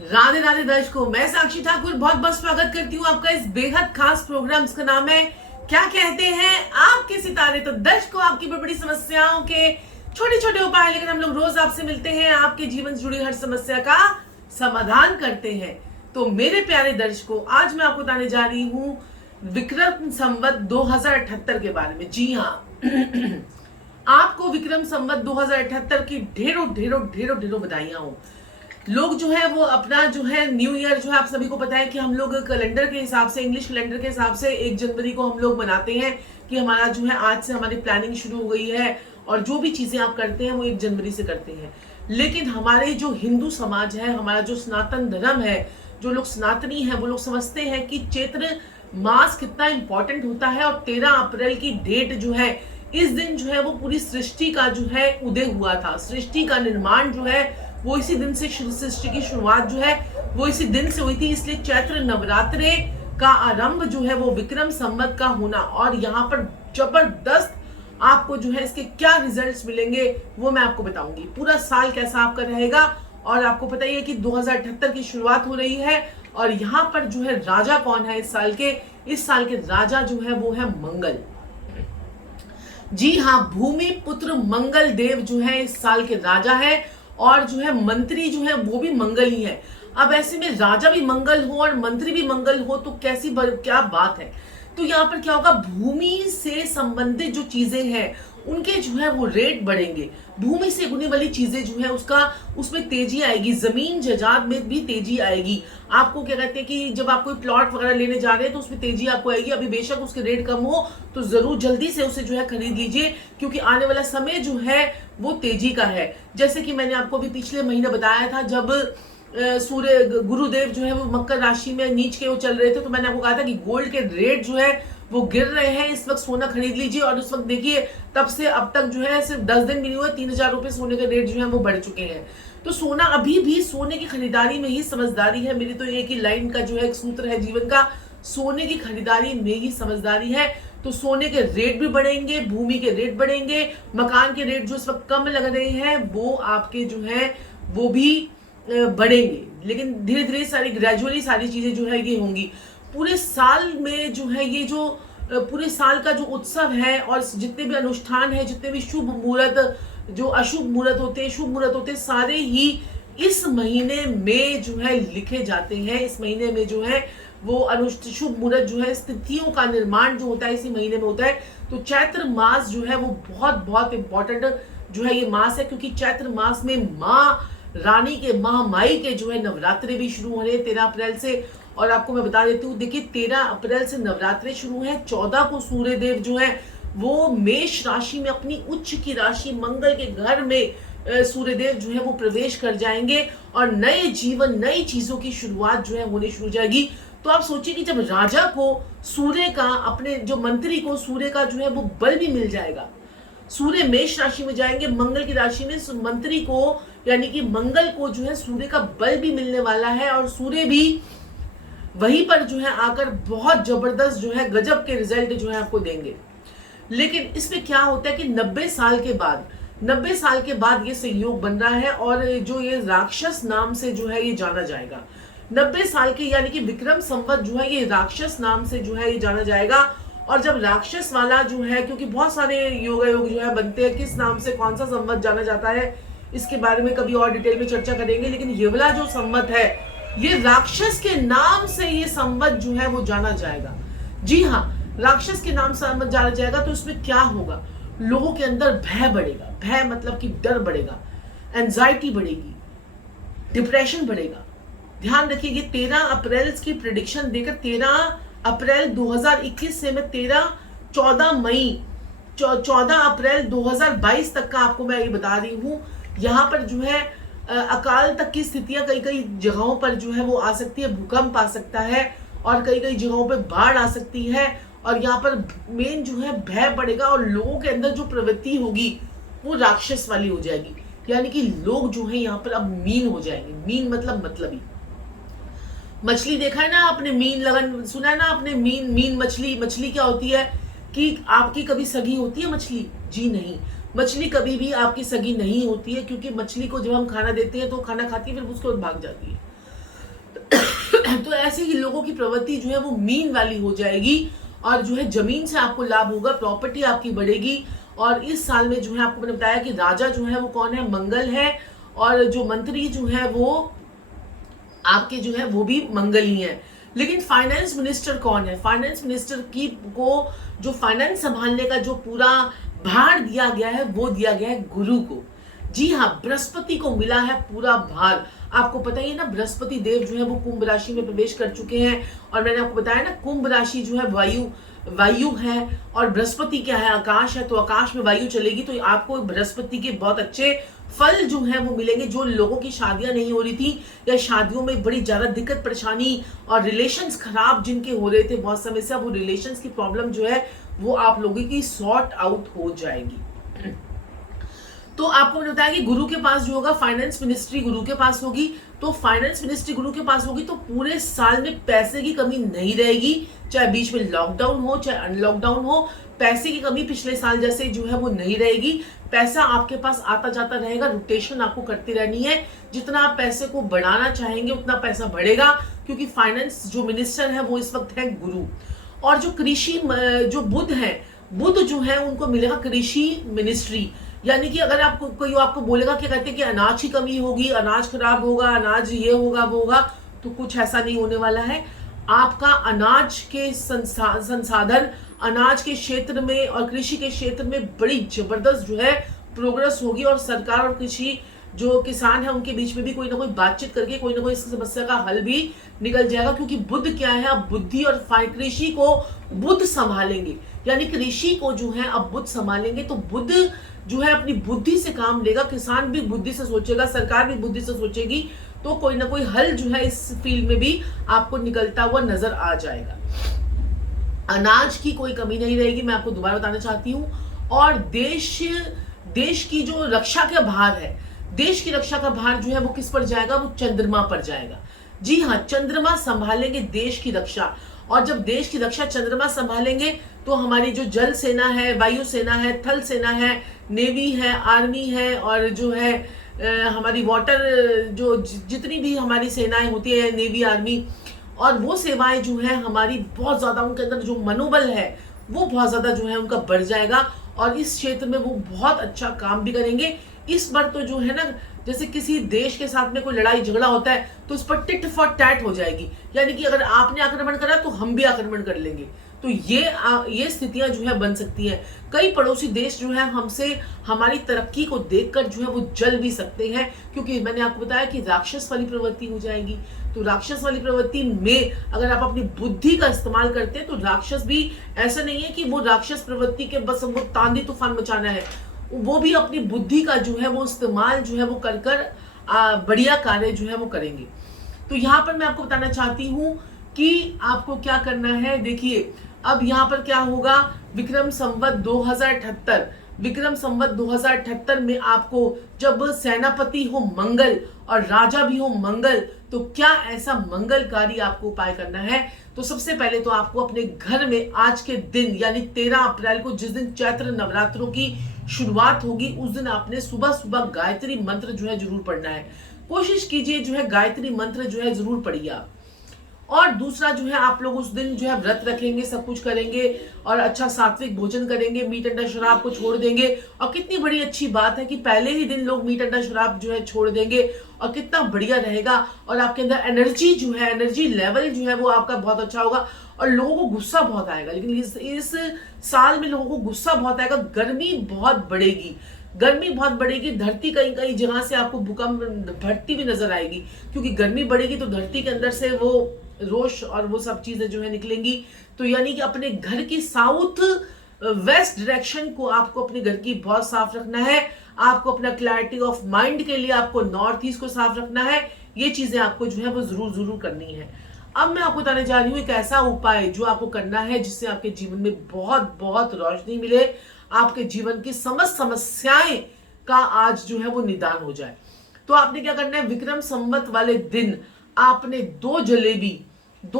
राधे राधे दर्शकों, मैं साक्षी ठाकुर बहुत बहुत स्वागत करती हूँ आपका इस बेहद खास प्रोग्राम। इसका नाम है क्या कहते हैं आपके सितारे। तो दर्शकों, आपकी बड़ी बड़ी समस्याओं के छोटे छोटे उपाय लेकर हम लोग रोज आपसे मिलते हैं, आपके जीवन से जुड़ी हर समस्या का समाधान करते हैं। तो मेरे प्यारे दर्शकों, आज मैं आपको बताने जा रही हूँ विक्रम संवत 2078 के बारे में। जी हाँ, आपको विक्रम संवत 2078 की ढेरों ढेरों ढेरों ढेरों बधाइयां हो। लोग जो है वो अपना जो है न्यू ईयर जो है, आप सभी को पता है कि हम लोग कैलेंडर के हिसाब से, इंग्लिश कैलेंडर के हिसाब से 1 जनवरी को हम लोग मनाते हैं कि हमारा जो है आज से हमारी प्लानिंग शुरू हो गई है और जो भी चीजें आप करते हैं वो 1 जनवरी से करते हैं। लेकिन हमारे जो हिंदू समाज है, हमारा जो सनातन धर्म है, जो लोग सनातनी है, वो लोग समझते हैं कि चैत्र मास कितना इंपॉर्टेंट होता है। और 13 अप्रैल की डेट जो है, इस दिन जो है वो पूरी सृष्टि का जो है उदय हुआ था। सृष्टि का निर्माण जो है वो इसी दिन से, सृष्टि की शुरुआत जो है वो इसी दिन से हुई थी। इसलिए चैत्र नवरात्रे का आरंभ जो है वो विक्रम संवत का होना, और यहाँ पर जबरदस्त आपको जो है इसके क्या रिजल्ट्स मिलेंगे वो मैं आपको बताऊंगी। पूरा साल कैसा आपका रहेगा, और आपको पता ही है कि 2078 की शुरुआत हो रही है। और यहाँ पर जो है राजा कौन है इस साल के राजा जो है वो है मंगल। जी हाँ, भूमि पुत्र मंगल देव जो है इस साल के राजा है, और जो है मंत्री जो है वो भी मंगल ही है। अब ऐसे में राजा भी मंगल हो और मंत्री भी मंगल हो तो क्या बात है। तो यहाँ पर क्या होगा, भूमि से संबंधित जो चीजें हैं उनके जो है वो रेट बढ़ेंगे। भूमि से होने वाली चीजें जो है उसमें तेजी आएगी, जमीन जायदाद में भी तेजी आएगी। आपको क्या कहते हैं कि जब आप कोई प्लॉट वगैरह लेने जा रहे हैं तो उसमें तेजी आपको आएगी। अभी बेशक उसके रेट कम हो तो जरूर जल्दी से उसे जो है खरीद लीजिए, क्योंकि आने वाला समय जो है वो तेजी का है। जैसे कि मैंने आपको अभी पिछले महीने बताया था, जब सूर्य गुरुदेव जो है वो मकर राशि में नीच के वो चल रहे थे, तो मैंने आपको कहा था कि गोल्ड के रेट जो है वो गिर रहे हैं। इस वक्त सोना खरीद लीजिए। और उस वक्त देखिए, तब से अब तक जो है सिर्फ 10 दिन भी नहीं हुए, 3000 रुपए सोने के रेट जो है वो बढ़ चुके हैं। तो सोना, अभी भी सोने की खरीदारी में ही समझदारी है। मेरी तो एक ही लाइन का जो है एक सूत्र है जीवन का, सोने की खरीदारी में ही समझदारी है। तो सोने के रेट भी बढ़ेंगे, भूमि के रेट बढ़ेंगे, मकान के रेट जो इस वक्त कम लग रहे हैं वो आपके जो है वो भी बढ़ेंगे। लेकिन धीरे धीरे ग्रेजुअली सारी चीजें जो है ये होंगी। पूरे साल में जो है ये जो पूरे साल का जो उत्सव है और जितने भी अनुष्ठान है, जितने भी शुभ मुहूर्त, जो अशुभ मुहूर्त होते हैं, शुभ मुहूर्त होते हैं, सारे ही इस महीने में जो है लिखे जाते हैं। इस महीने में जो है वो शुभ मुहूर्त जो है, स्थितियों का निर्माण जो होता है इसी महीने में होता है। तो चैत्र मास जो है वो बहुत बहुत इंपॉर्टेंट जो है ये मास है, क्योंकि चैत्र मास में माँ रानी के, महामाई के जो है नवरात्रे भी शुरू हो रहे हैं 13 अप्रैल से। और आपको मैं बता देती हूँ, देखिए 13 अप्रैल से नवरात्रे शुरू है। 14 को सूर्य देव जो है वो मेष राशि में, अपनी उच्च की राशि मंगल के घर में सूर्य देव जो है वो प्रवेश कर जाएंगे, और नए जीवन, नई चीजों की शुरुआत जो है होनी शुरू हो जाएगी। तो आप सोचिए कि जब राजा को सूर्य का, अपने जो मंत्री को सूर्य का जो है वो बल भी मिल जाएगा, सूर्य मेष राशि में जाएंगे मंगल की राशि में, मंत्री को यानी कि मंगल को जो है सूर्य का बल भी मिलने वाला है, और सूर्य भी वहीं पर जो है आकर बहुत जबरदस्त जो है गजब के रिजल्ट जो है आपको देंगे। लेकिन इसमें क्या होता है कि 90 साल के बाद ये संयोग बन रहा है, और जो ये राक्षस नाम से जो है ये जाना जाएगा। 90 साल के यानी कि विक्रम संवत जो है ये राक्षस नाम से जो है ये जाना जाएगा। और जब राक्षस वाला जो है, क्योंकि बहुत सारे योग जो है बनते हैं, किस नाम से कौन सा संवत जाना जाता है इसके बारे में कभी और डिटेल में चर्चा करेंगे। लेकिन ये वाला जो संवत है, ये राक्षस के नाम से ये संवत जो है वो जाना जाएगा। जी हाँ, राक्षस के नाम से संवत जाना जाएगा। तो इसमें क्या होगा, लोगों के अंदर भय बढ़ेगा। भय मतलब कि डर बढ़ेगा, एंजाइटी बढ़ेगी, डिप्रेशन बढ़ेगा। ध्यान रखिए, ये 13 अप्रैल की प्रिडिक्शन देकर 13 अप्रैल 2021 से मैं 14 अप्रैल 2022 तक का आपको मैं ये बता रही हूँ। यहाँ पर जो है अकाल तक की स्थितियां कई कई जगहों पर जो है वो आ सकती है, भूकंप आ सकता है, और कई कई जगहों पे बाढ़ आ सकती है। और यहाँ पर मेन जो है भय बढ़ेगा, और लोगों के अंदर जो प्रवृत्ति होगी वो राक्षस वाली हो जाएगी। यानी कि लोग जो है यहाँ पर अब मीन हो जाएंगे। मीन मतलब मतलबी। मछली देखा है ना आपने, मीन लगन सुना है ना आपने, मीन मछली क्या होती है कि आपकी कभी सगी होती है मछली? जी नहीं, मछली कभी भी आपकी सगी नहीं होती है, क्योंकि मछली को जब हम खाना देते हैं तो खाना खाती है, फिर उसके बाद भाग जाती है। तो ऐसे ही लोगों की प्रवृत्ति जो है वो मीन वाली हो जाएगी, और जो है जमीन से आपको लाभ होगा, प्रॉपर्टी आपकी बढ़ेगी। और इस साल में जो है आपको मैंने बताया कि राजा जो है वो कौन है, मंगल है, और जो मंत्री जो है वो आपके जो है वो भी मंगल ही है। लेकिन फाइनेंस मिनिस्टर कौन है, फाइनेंस मिनिस्टर की को जो फाइनेंस संभालने का जो पूरा भार दिया गया है वो दिया गया है गुरु को। जी हाँ, बृहस्पति को मिला है पूरा भार। आपको पता ही है ना, बृहस्पति देव जो है वो कुंभ राशि में प्रवेश कर चुके हैं, और मैंने आपको बताया ना कुंभ राशि जो है वायु है, और बृहस्पति क्या है, आकाश है, तो आकाश में वायु चलेगी, तो आपको बृहस्पति के बहुत अच्छे फल जो है वो मिलेंगे। जो लोगों की शादियां नहीं हो रही थी, या शादियों में बड़ी ज्यादा दिक्कत परेशानी और रिलेशंस खराब जिनके हो रहे थे बहुत समय से, वो रिलेशंस की प्रॉब्लम जो है वो आप लोगों की सॉर्ट आउट हो जाएगी। तो आपको मैंने बताया कि गुरु के पास जो होगा, फाइनेंस मिनिस्ट्री गुरु के पास होगी, तो फाइनेंस मिनिस्ट्री गुरु के पास होगी तो पूरे साल में पैसे की कमी नहीं रहेगी। चाहे बीच में लॉकडाउन हो, चाहे अनलॉकडाउन हो, पैसे की कमी पिछले साल जैसे जो है वो नहीं रहेगी। पैसा आपके पास आता जाता रहेगा, रोटेशन आपको करती रहनी है। जितना आप पैसे को बढ़ाना चाहेंगे उतना पैसा बढ़ेगा, क्योंकि फाइनेंस जो मिनिस्टर है वो इस वक्त है गुरु। और जो कृषि जो बुध है, बुध जो है उनको मिलेगा कृषि मिनिस्ट्री। यानी कि अगर आपको कोई आपको बोलेगा कि कहते हैं कि अनाज की कमी होगी, अनाज खराब होगा, अनाज ये होगा वो होगा, तो कुछ ऐसा नहीं होने वाला है। आपका अनाज के संसाधन, अनाज के क्षेत्र में और कृषि के क्षेत्र में बड़ी जबरदस्त जो है प्रोग्रेस होगी, और सरकार और कृषि जो किसान है उनके बीच में भी कोई ना कोई बातचीत करके कोई ना कोई इस समस्या का हल भी निकल जाएगा। क्योंकि बुध क्या है, अब बुद्धि और कृषि को बुध संभालेंगे, यानी कृषि को जो है अब बुध संभालेंगे। तो बुध जो है अपनी बुद्धि से काम लेगा, किसान भी बुद्धि से सोचेगा, सरकार भी बुद्धि से सोचेगी, तो कोई ना कोई हल जो है इस फील्ड में भी आपको निकलता हुआ नजर आ जाएगा। अनाज की कोई कमी नहीं रहेगी, मैं आपको दोबारा बताना चाहती हूँ। और देश की जो रक्षा का भार है, देश की रक्षा का भार जो है वो किस पर जाएगा, वो चंद्रमा पर जाएगा। जी हाँ, चंद्रमा संभालेंगे देश की रक्षा, और जब देश की रक्षा चंद्रमा संभालेंगे तो हमारी जो जल सेना है, वायु सेना है, थल सेना है, नेवी है, आर्मी है, और जो है हमारी वाटर जो जितनी भी हमारी सेनाएं होती है, नेवी, आर्मी, और वो सेवाएं जो है हमारी बहुत ज्यादा, उनके अंदर जो मनोबल है वो बहुत ज्यादा जो है उनका बढ़ जाएगा, और इस क्षेत्र में वो बहुत अच्छा काम भी करेंगे। इस बार तो जो है ना, जैसे किसी देश के साथ में कोई लड़ाई झगड़ा होता है तो उस पर टिट फॉर टैट हो जाएगी, यानी कि अगर आपने आक्रमण करा तो हम भी आक्रमण कर लेंगे। तो ये स्थितियां जो है बन सकती हैं। कई पड़ोसी देश जो है हमसे हमारी तरक्की को देखकर जो है वो जल भी सकते हैं, क्योंकि मैंने आपको बताया कि राक्षस वाली प्रवृत्ति हो जाएगी। तो राक्षस वाली प्रवृत्ति में अगर आप अपनी बुद्धि का इस्तेमाल करते हैं तो राक्षस भी ऐसा नहीं है कि वो राक्षस प्रवृत्ति के बस वो तांदी तूफान मचाना है, वो भी अपनी बुद्धि का जो है वो इस्तेमाल जो है वो कर बढ़िया कार्य जो है वो करेंगे। तो यहाँ पर मैं आपको बताना चाहती हूँ कि आपको क्या करना है। देखिए अब यहाँ पर क्या होगा, विक्रम संवत 2078, विक्रम संवत 2078 में आपको जब सेनापति हो मंगल और राजा भी हो मंगल, तो क्या ऐसा मंगलकारी आपको उपाय करना है। तो सबसे पहले तो आपको अपने घर में आज के दिन यानी 13 अप्रैल को, जिस दिन चैत्र नवरात्रों की शुरुआत होगी, उस दिन आपने सुबह सुबह गायत्री मंत्र जो है जरूर पढ़ना है। कोशिश कीजिए जो है गायत्री मंत्र जो है जरूर पढ़िए आप। और दूसरा जो है आप लोग उस दिन जो है व्रत रखेंगे, सब कुछ करेंगे और अच्छा सात्विक भोजन करेंगे, मीट अंडा शराब को छोड़ देंगे। और कितनी बड़ी अच्छी बात है कि पहले ही दिन लोग मीट अंडा शराब जो है छोड़ देंगे, और कितना बढ़िया रहेगा। और आपके अंदर एनर्जी जो है, एनर्जी लेवल जो है वो आपका बहुत अच्छा होगा, और लोगों को गुस्सा बहुत आएगा। लेकिन इस साल में लोगों को गुस्सा बहुत आएगा, गर्मी बहुत बढ़ेगी, गर्मी बहुत बढ़ेगी। धरती कई कई जगह से आपको भूकंप भटती भी नजर आएगी, क्योंकि गर्मी बढ़ेगी तो धरती के अंदर से वो रोश और वो सब चीजें जो है निकलेंगी। तो यानी कि अपने घर की साउथ वेस्ट डायरेक्शन को आपको अपने घर की बहुत साफ रखना है। आपको अपना क्लैरिटी ऑफ माइंड के लिए आपको नॉर्थ ईस्ट को साफ रखना है। ये चीजें आपको जो है वो जरूर जरूर करनी है। अब मैं आपको बताने जा रही हूँ एक ऐसा उपाय जो आपको करना है जिससे आपके जीवन में बहुत बहुत रोशनी मिले, आपके जीवन की समस्त समस्याएं का आज जो है वो निदान हो जाए। तो आपने क्या करना है, विक्रम संवत वाले दिन आपने दो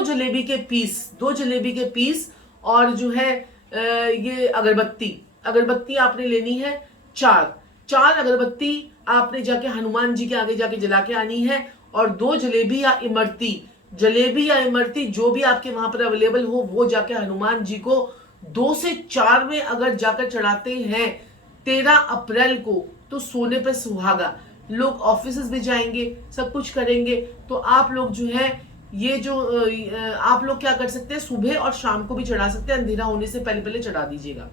जलेबी के पीस और जो है ये अगरबत्ती आपने लेनी है चार अगरबत्ती आपने जाके हनुमान जी के आगे जाके जला के आनी है। और 2 जलेबी या इमरती, जलेबी या इमरती जो भी आपके वहां पर अवेलेबल हो वो जाके हनुमान जी को 2 से 4 में अगर जाकर चढ़ाते हैं 13 अप्रैल को, तो सोने पे सुहागा। लोग ऑफिस भी जाएंगे, सब कुछ करेंगे, तो आप लोग जो है ये जो आप लोग क्या कर सकते हैं, सुबह और शाम को भी चढ़ा सकते हैं, अंधेरा होने से पहले पहले चढ़ा दीजिएगा।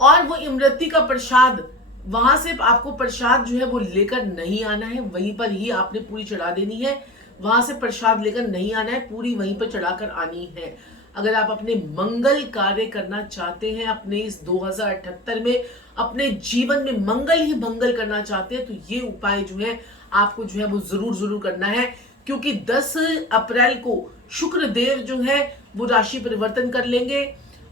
और वो इमरती का प्रसाद, वहां से आपको प्रसाद जो है वो लेकर नहीं आना है, वहीं पर ही आपने पूरी चढ़ा देनी है। वहां से प्रसाद लेकर नहीं आना है, पूरी वहीं पर चढ़ाकर आनी है। अगर आप अपने मंगल कार्य करना चाहते हैं, अपने इस 2078 में अपने जीवन में मंगल ही मंगल करना चाहते हैं, तो ये उपाय जो है आपको जो है वो जरूर जरूर करना है। क्योंकि 10 अप्रैल को शुक्र देव जो है वो राशि परिवर्तन कर लेंगे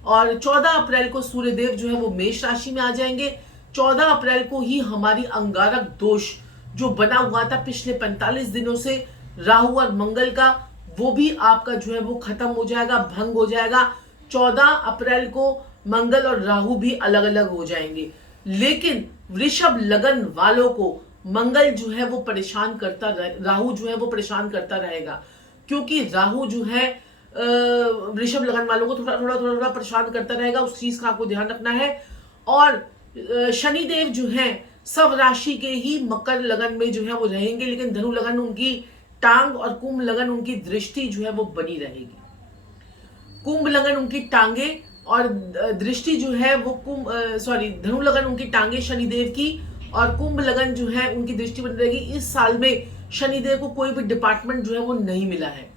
और 14 अप्रैल को सूर्य देव जो है वो मेष राशि में आ जाएंगे। 14 अप्रैल को ही हमारी अंगारक दोष जो बना हुआ था पिछले 45 दिनों से राहु और मंगल का, वो भी आपका जो है वो खत्म हो जाएगा, भंग हो जाएगा। 14 अप्रैल को मंगल और राहु भी अलग अलग हो जाएंगे। लेकिन वृषभ लगन वालों को मंगल जो है वो परेशान करता राहु जो है वो परेशान करता रहेगा। क्योंकि राहु जो है वृषभ लगन वालों को थोड़ा परेशान करता रहेगा, उस चीज का आपको ध्यान रखना है। और शनिदेव जो है सब राशि के ही मकर लगन में जो है वो रहेंगे, लेकिन धनु लगन उनकी टांग और कुंभ लगन उनकी दृष्टि जो है वो बनी रहेगी। कुंभ लगन उनकी टांगे और दृष्टि जो है वो धनु लगन उनकी टांगे शनिदेव की, और कुंभ लगन जो है उनकी दृष्टि बनी रहेगी। इस साल में शनिदेव को कोई भी डिपार्टमेंट जो है वो नहीं मिला है।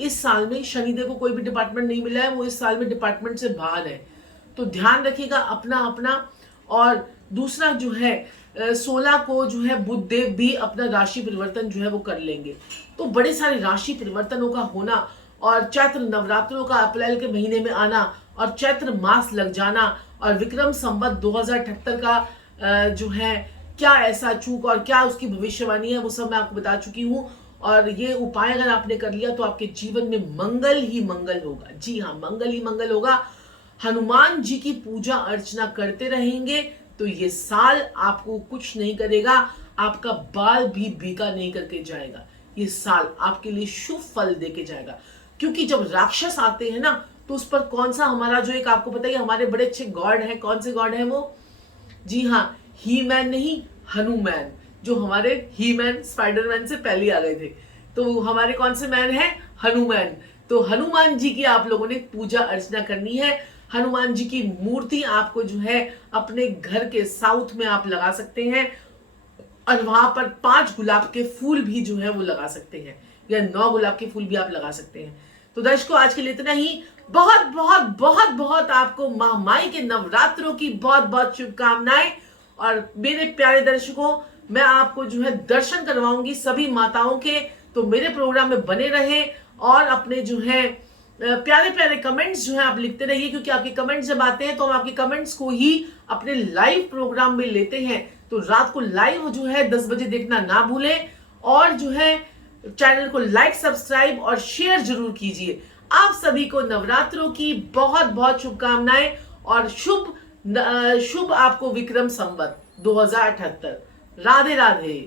इस साल में शनिदेव को कोई भी डिपार्टमेंट नहीं मिला है, वो इस साल में डिपार्टमेंट से बाहर है। तो ध्यान रखिएगा अपना अपना। और दूसरा जो है 16 को जो है बुध देव भी अपना राशि परिवर्तन जो है वो कर लेंगे। तो बड़े सारे राशि परिवर्तनों का होना और चैत्र नवरात्रों का अप्रैल के महीने में आना और चैत्र मास लग जाना और विक्रम संवत 2078 का जो है क्या ऐसा चूक और क्या उसकी भविष्यवाणी है वो सब मैं आपको बता चुकी हूँ। और ये उपाय अगर आपने कर लिया तो आपके जीवन में मंगल ही मंगल होगा। जी हाँ, मंगल ही मंगल होगा। हनुमान जी की पूजा अर्चना करते रहेंगे तो ये साल आपको कुछ नहीं करेगा, आपका बाल भी बीका नहीं करके जाएगा। ये साल आपके लिए शुभ फल देके जाएगा। क्योंकि जब राक्षस आते हैं ना तो उस पर कौन सा हमारा जो एक आपको पता है हमारे बड़े अच्छे गॉड है, कौन से गॉड है वो? जी हाँ, ही मैन नहीं, हनुमान, जो हमारे ही मैन स्पाइडरमैन से पहले आ गए थे। तो हमारे कौन से मैन है? हनुमान। तो हनुमान जी की आप लोगों ने पूजा अर्चना करनी है। हनुमान जी की मूर्ति आपको जो है अपने घर के साउथ में आप लगा सकते हैं और वहां पर 5 गुलाब के फूल भी जो है वो लगा सकते हैं, या 9 गुलाब के फूल भी आप लगा सकते हैं। तो दर्शकों, आज के लिए इतना ही। बहुत बहुत बहुत बहुत आपको महामाई के नवरात्रों की बहुत बहुत शुभकामनाएं। और मेरे प्यारे दर्शकों, मैं आपको जो है दर्शन करवाऊंगी सभी माताओं के, तो मेरे प्रोग्राम में बने रहें और अपने जो है प्यारे प्यारे कमेंट्स जो है आप लिखते रहिए। क्योंकि आपके कमेंट्स जब आते हैं तो हम आपके कमेंट्स को ही अपने लाइव प्रोग्राम में लेते हैं। तो रात को लाइव जो है 10 बजे देखना ना भूलें और जो है चैनल को लाइक, सब्सक्राइब और शेयर जरूर कीजिए। आप सभी को नवरात्रों की बहुत बहुत शुभकामनाएं और शुभ आपको विक्रम संवत 2078। राधे राधे।